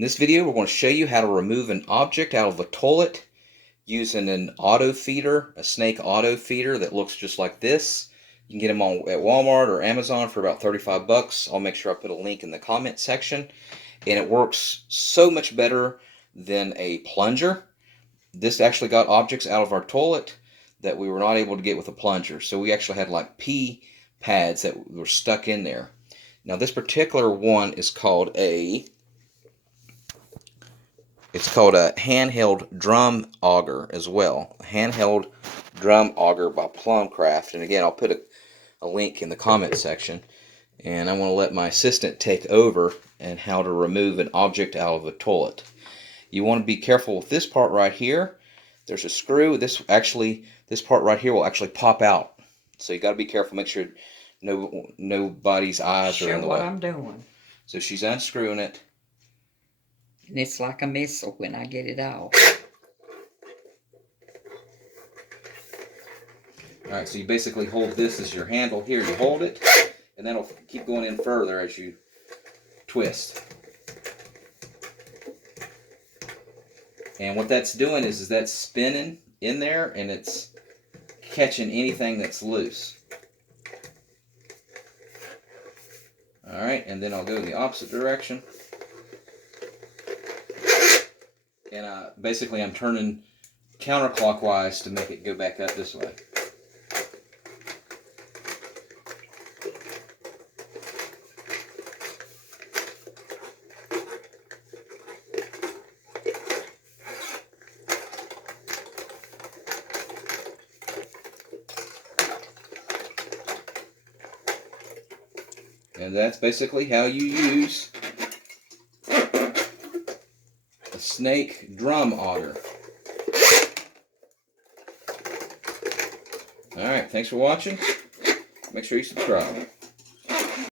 In this video, we're going to show you how to remove an object out of a toilet using an auto feeder, a snake auto feeder that looks just like this. You can get them at Walmart or Amazon for about 35 bucks. I'll make sure I put a link in the comment section. And it works so much better than a plunger. This actually got objects out of our toilet that we were not able to get with a plunger. So we actually had like pee pads that were stuck in there. Now this particular one is called a handheld drum auger as well. A handheld drum auger by Plumcraft. And again, I'll put a link in the comment section. And I want to let my assistant take over and how to remove an object out of a toilet. You want to be careful with this part right here. There's a screw. This part right here will actually pop out. So you got to be careful. Make sure nobody's eyes are in the way. What I'm doing. So she's unscrewing it. And it's like a missile when I get it out. Alright, so you basically hold this as your handle here. You hold it, and then it'll keep going in further as you twist. And what that's doing is that's spinning in there, and it's catching anything that's loose. Alright, and then I'll go in the opposite direction. And basically I'm turning counterclockwise to make it go back up this way. And that's basically how you use a snake drum auger. Alright, thanks for watching. Make sure you subscribe.